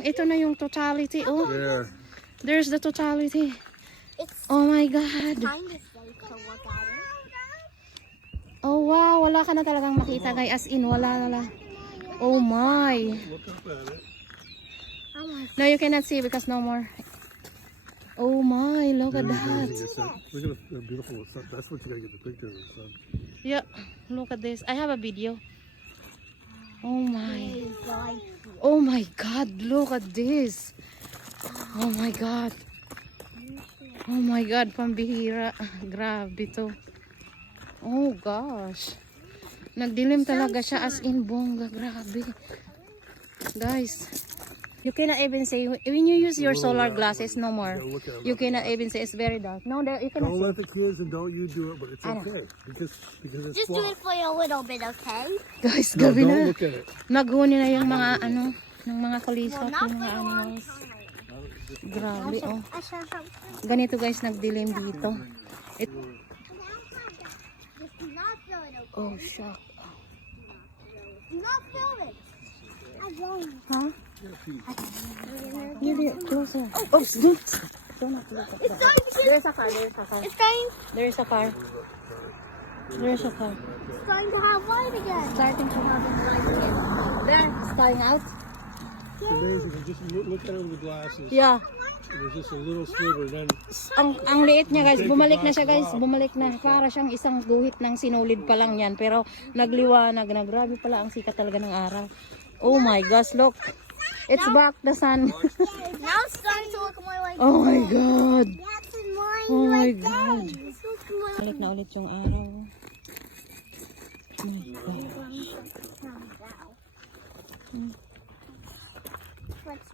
Ito na yung totality. Oh, There. there's the totality. It's Oh my God. kind of fun to look at it. Oh wow, wala ka na talagang makita guys. As in, wala. Oh my. Look up at it. No, you cannot see because no more. Oh my, look at that. Look at the beautiful sun. That's what you gotta get the picture of the sun. Yeah, look at this. I have a video. Oh my. Oh my God, look at this. Oh my God. Oh my God, pambihira. Grabe to. Oh gosh. Nagdilim talaga siya as in bongga. Grabe. Guys, you cannot even say, when you use your solar glasses, no more. You cannot even say it's very dark. No, you cannot Don't see. let the kids and don't you do it, but it's I know. okay because it's Just do fluff. it for a little bit, okay? Guys, No, gabi don't na. look at it. Naghuni na yung mga ano, ng mga kulisap, Not yung for mga a long animals. time. Grabe, oh. I saw something. Ganito guys, nagdilim dito. Just do not feel it, okay? Oh, shock. Do not feel it. I won't. Huh? Give it closer. Oh, shoot. Do not look at that. There's a car, there's a car. It's starting. There's a car. There's a car. It's starting to have light again. Starting to have light again. There, starting out. It's amazing. Just look at it with the glasses. Yeah. There's just a little sliver. Then Ang liit niya guys, bumalik na siya guys, bumalik na. Para siyang isang guhit ng sinulid pa lang yan. Pero nagliwanag na. Grabe pala ang sikat talaga ng araw. Oh my gosh, look. It's back, the sun. Now it's starting to look more like. Oh my God. That's annoying. Oh my like God. that. It's looking more Ulit na ulit yung araw. Oh my God. like. Let's